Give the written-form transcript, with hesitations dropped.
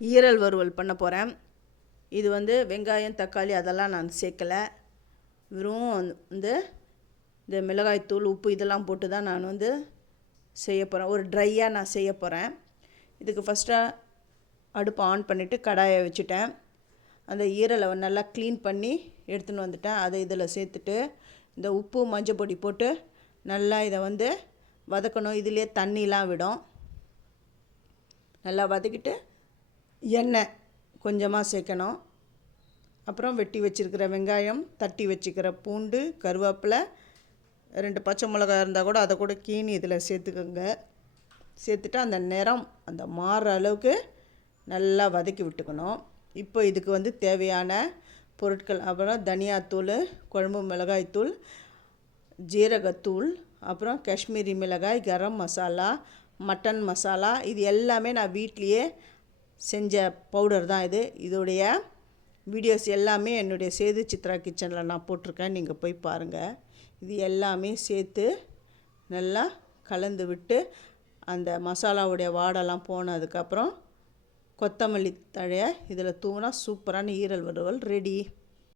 ஈரல் வறுவல் பண்ண போகிறேன். இது வந்து வெங்காயம் தக்காளி அதெல்லாம் நான் சேர்க்கலை. வெறும் வந்து இந்த மிளகாய்த்தூள் உப்பு இதெல்லாம் போட்டு தான் நான் வந்து செய்ய போகிறேன். ஒரு ட்ரையாக நான் செய்ய போகிறேன். இதுக்கு ஃபஸ்ட்டாக அடுப்பை ஆன் பண்ணிவிட்டு கடாயை வச்சுட்டேன். அந்த ஈரலை நல்லா க்ளீன் பண்ணி எடுத்துன்னு வந்துட்டேன். அதை இதில் சேர்த்துட்டு இந்த உப்பு மஞ்சள் பொடி போட்டு நல்லா இதை வந்து வதக்கணும். இதிலே தண்ணிலாம் விடும். நல்லா வதக்கிட்டு எண்ணெய் கொஞ்சமாக சேர்க்கணும். அப்புறம் வெட்டி வச்சுருக்கிற வெங்காயம், தட்டி வச்சுக்கிற பூண்டு, கருவேப்பிலை, 2 பச்சை மிளகாய் இருந்தால் கூட அதை கூட கீனி இதில் சேர்த்துக்கோங்க. சேர்த்துட்டு அந்த நிறம் அந்த மாறுற அளவுக்கு நல்லா வதக்கி விட்டுக்கணும். இப்போ இதுக்கு வந்து தேவையான பொருட்கள், அப்புறம் தனியாத்தூள், குழம்பு மிளகாய்த்தூள், ஜீரகத்தூள், அப்புறம் காஷ்மீரி மிளகாய், கரம் மசாலா, மட்டன் மசாலா, இது எல்லாமே நான் வீட்லேயே செஞ்ச பவுடர் தான் இது. இதோடைய வீடியோஸ் எல்லாமே என்னுடைய சேது சித்ரா கிச்சனில் நான் போட்டிருக்கேன், நீங்கள் போய் பாருங்கள். இது எல்லாமே சேர்த்து நல்லா கலந்து விட்டு அந்த மசாலாவுடைய வாடெல்லாம் போனதுக்கப்புறம் கொத்தமல்லி தழையை இதில் தூவினா சூப்பரான ஈரல் வறுவல் ரெடி.